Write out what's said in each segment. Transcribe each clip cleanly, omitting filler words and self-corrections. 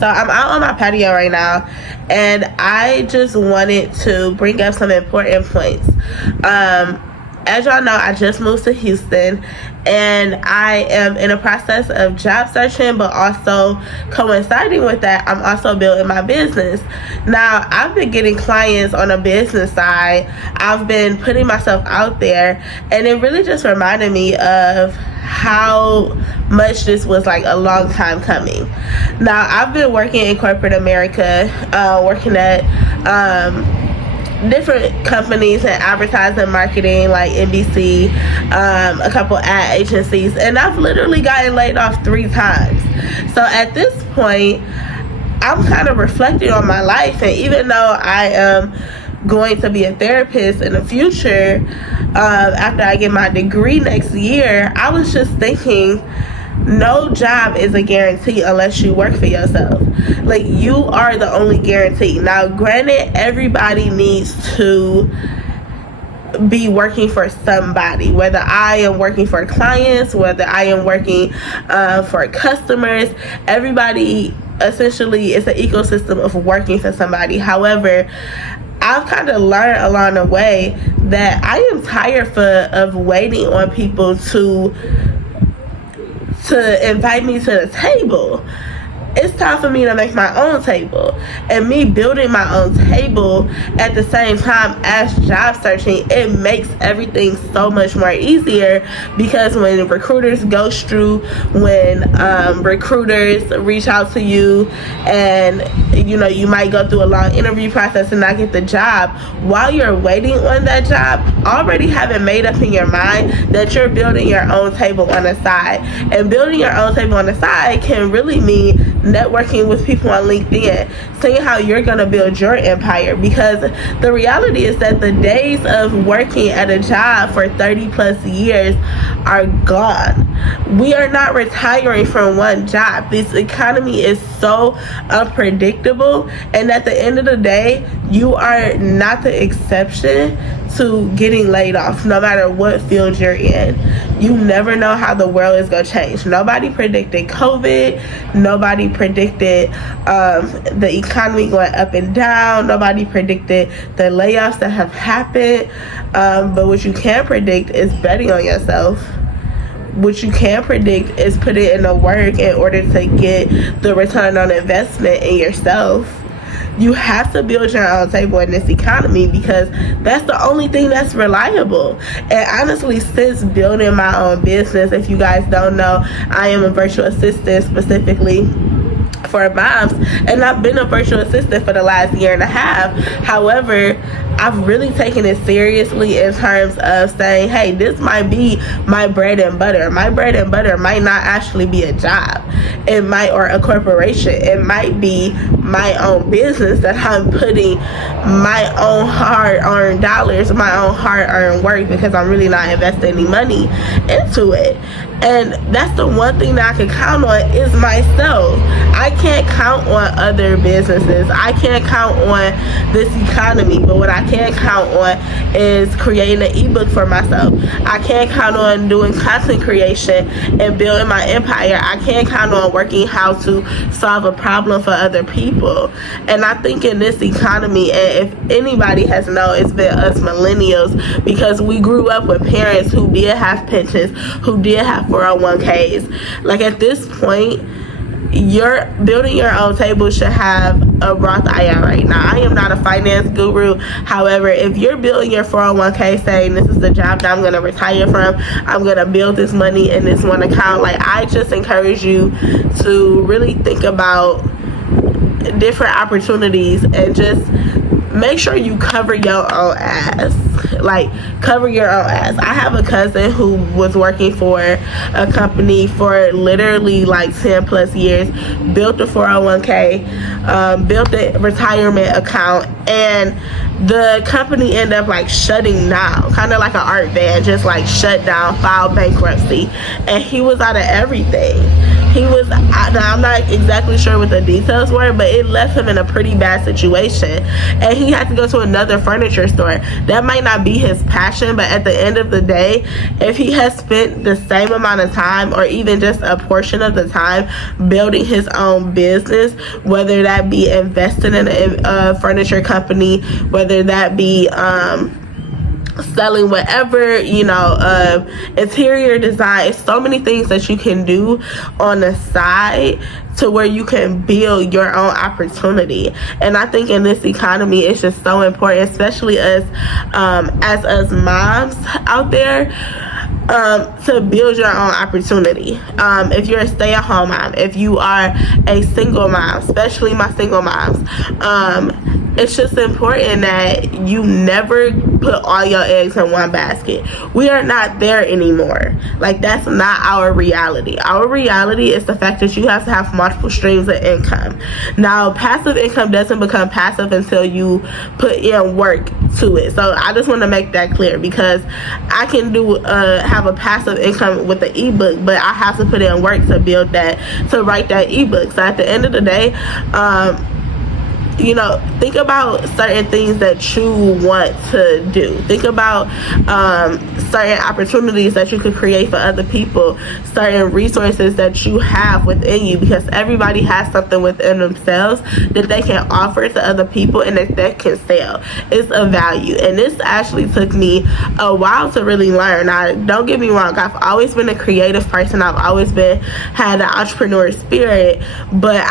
So I'm out on my patio right now, and I just wanted to bring up some important points. As y'all know, I just moved to Houston, and I am in a process of job searching, but also coinciding with that, I'm also building my business. Now, I've been getting clients on a business side. I've been putting myself out there, and it really just reminded me of how much this was like a long time coming. Now, I've been working in corporate America, working at different companies in advertising marketing like NBC, a couple ad agencies, and I've literally gotten laid off 3 times. So at this point, I'm kind of reflecting on my life, and even though I am going to be a therapist in the future, after I get my degree next year, I was just thinking, no job is a guarantee unless you work for yourself. Like, you are the only guarantee. Now, granted, everybody needs to be working for somebody, whether I am working for clients, whether I am working for customers. Everybody essentially is an ecosystem of working for somebody. However, I've kind of learned along the way that I am tired of waiting on people to invite me to the table. It's time for me to make my own table, and me building my own table at the same time as job searching, it makes everything so much more easier, because when recruiters ghost you, when recruiters reach out to you, and you might go through a long interview process and not get the job, while you're waiting on that job, already having made up in your mind that you're building your own table on the side. And building your own table on the side can really mean networking with people on LinkedIn, seeing how you're going to build your empire, because the reality is that the days of working at a job for 30 plus years are gone. We are not retiring from one job. This economy is so unpredictable, and at the end of the day, you are not the exception to getting laid off, no matter what field you're in. You never know how the world is going to change. Nobody predicted COVID. Nobody predicted the economy going up and down. Nobody predicted the layoffs that have happened. But what you can predict is betting on yourself. What you can predict is putting in the work in order to get the return on investment in yourself. You have to build your own table in this economy, because that's the only thing that's reliable. And honestly, since building my own business, if you guys don't know, I am a virtual assistant specifically for moms, and I've been a virtual assistant for the last year and a half. However, I've really taken it seriously in terms of saying, hey, this might be my bread and butter. My bread and butter might not actually be a job. It might, or a corporation. It might be my own business that I'm putting my own hard-earned dollars, my own hard-earned work, because I'm really not investing any money into it. And that's the one thing that I can count on is myself. I can't count on other businesses. I can't count on this economy. But what I can count on is creating an ebook for myself. I can't count on doing content creation and building my empire. I can't count on working how to solve a problem for other people. And I think in this economy, and if anybody has known, it's been us millennials, because we grew up with parents who did have pensions, who did have 401ks. Like, at this point, you're building your own table should have a Roth IRA. Now, I am not a finance guru. However, if you're building your 401k saying this is the job that I'm going to retire from, I'm going to build this money in this one account, like, I just encourage you to really think about different opportunities and just make sure you cover your own ass. Like, cover your own ass. I have a cousin who was working for a company for literally like 10 plus years, built a 401k, built a retirement account, and the company ended up like shutting down, kind of like an art van, just like shut down, filed bankruptcy, and he was out of everything. He was, now I'm not exactly sure what the details were, but it left him in a pretty bad situation, and he had to go to another furniture store. That might not be his passion, but at the end of the day, if he has spent the same amount of time, or even just a portion of the time, building his own business, whether that be investing in a furniture company, whether that be selling whatever, interior design. It's so many things that you can do on the side to where you can build your own opportunity. And I think in this economy, it's just so important, especially as us moms out there, to build your own opportunity. If you're a stay-at-home mom, if you are a single mom, especially my single moms, it's just important that you never put all your eggs in one basket. We are not there anymore. Like, that's not our reality. Our reality is the fact that you have to have multiple streams of income. Now, passive income doesn't become passive until you put in work to it. So I just want to make that clear, because I can have a passive income with the ebook, but I have to put in work to build that, to write that ebook. So at the end of the day, think about certain things that you want to do. Think about certain opportunities that you could create for other people, certain resources that you have within you, because everybody has something within themselves that they can offer to other people and that can sell. It's a value. And this actually took me a while to really learn. Now, don't get me wrong, I've always been a creative person. I've always had an entrepreneur spirit, but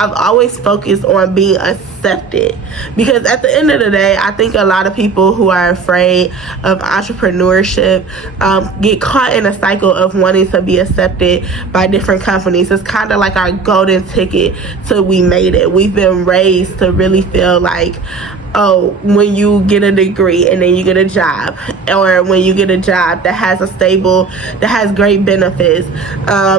I've always focused on being accepted, because at the end of the day, I think a lot of people who are afraid of entrepreneurship get caught in a cycle of wanting to be accepted by different companies. It's kind of like our golden ticket till we made it. We've been raised to really feel like, oh, when you get a degree and then you get a job, or when you get a job that has great benefits,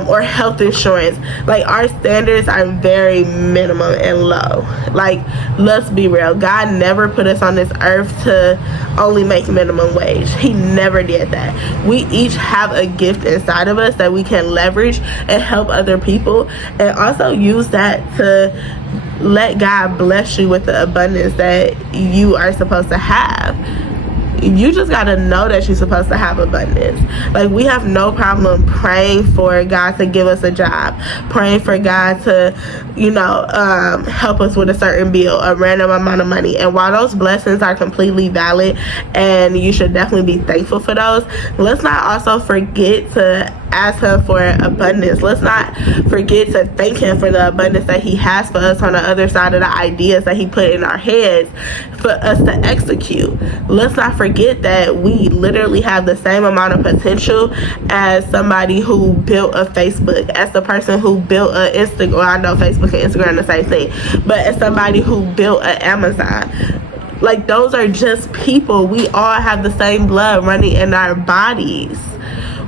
or health insurance, like, our standards are very minimum and low. Like, let's be real, God never put us on this earth to only make minimum wage. He never did that. We each have a gift inside of us that we can leverage and help other people, and also use that to let God bless you with the abundance that you are supposed to have. You just gotta know that you're supposed to have abundance. Like, we have no problem praying for God to give us a job, praying for God to, help us with a certain bill, a random amount of money. And while those blessings are completely valid and you should definitely be thankful for those, let's not also forget to ask Him for abundance. Let's not forget to thank Him for the abundance that He has for us on the other side of the ideas that He put in our heads for us to execute. Let's not forget that we literally have the same amount of potential as somebody who built a Facebook, as the person who built an Instagram. Well, I know Facebook and Instagram are the same thing, but as somebody who built an Amazon. Like, those are just people. We all have the same blood running in our bodies.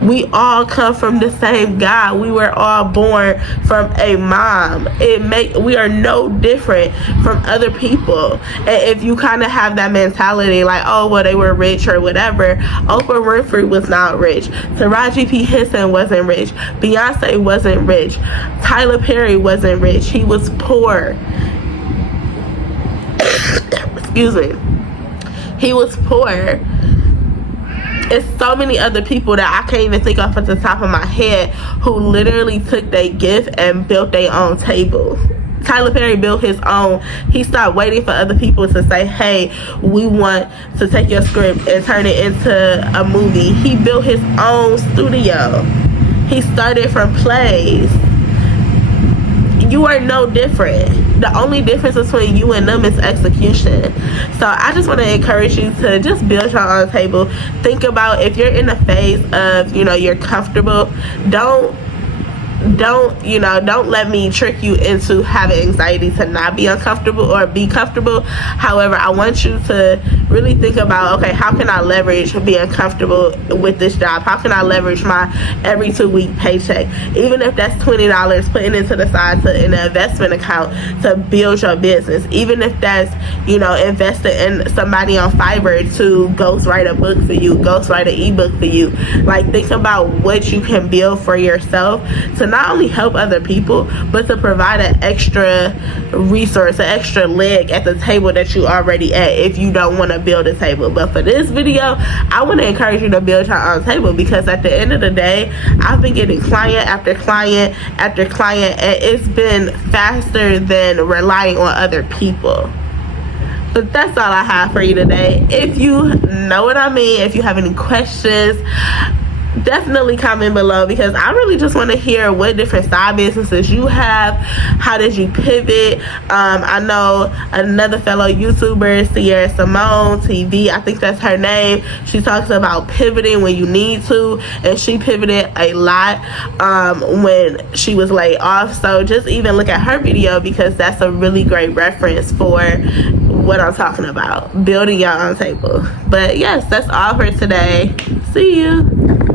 We all come from the same God. We were all born from a mom. We are no different from other people. And if you kind of have that mentality, like, oh, well, they were rich or whatever, Oprah Winfrey was not rich. Taraji P. Henson wasn't rich. Beyonce wasn't rich. Tyler Perry wasn't rich. He was poor. Excuse me. He was poor. It's so many other people that I can't even think of at the top of my head who literally took their gift and built their own table. Tyler Perry built his own. He stopped waiting for other people to say, hey, we want to take your script and turn it into a movie. He built his own studio. He started from plays. You are no different. The only difference between you and them is execution. So I just want to encourage you to just build your own table. Think about, if you're in a phase of, you're comfortable, don't don't let me trick you into having anxiety to not be uncomfortable or be comfortable. However, I want you to really think about, okay, how can I leverage being comfortable with this job? How can I leverage my every 2-week paycheck? Even if that's $20 putting into the side to an investment account to build your business. Even if that's, investing in somebody on Fiverr to ghostwrite a book for you, ghostwrite an ebook for you. Like, think about what you can build for yourself to not only help other people, but to provide an extra resource, an extra leg at the table that you already at if you don't want to build a table. But for this video, I want to encourage you to build your own table, because at the end of the day, I've been getting client after client after client, and it's been faster than relying on other people. But that's all I have for you today. If you know what I mean, if you have any questions, definitely comment below, because I really just want to hear what different side businesses you have. How did you pivot? I know another fellow YouTuber, Sierra Simone TV, I think that's her name. She talks about pivoting when you need to, and she pivoted a lot when she was laid off. So just even look at her video, because that's a really great reference for what I'm talking about, building your own table. But yes, that's all for today. See you.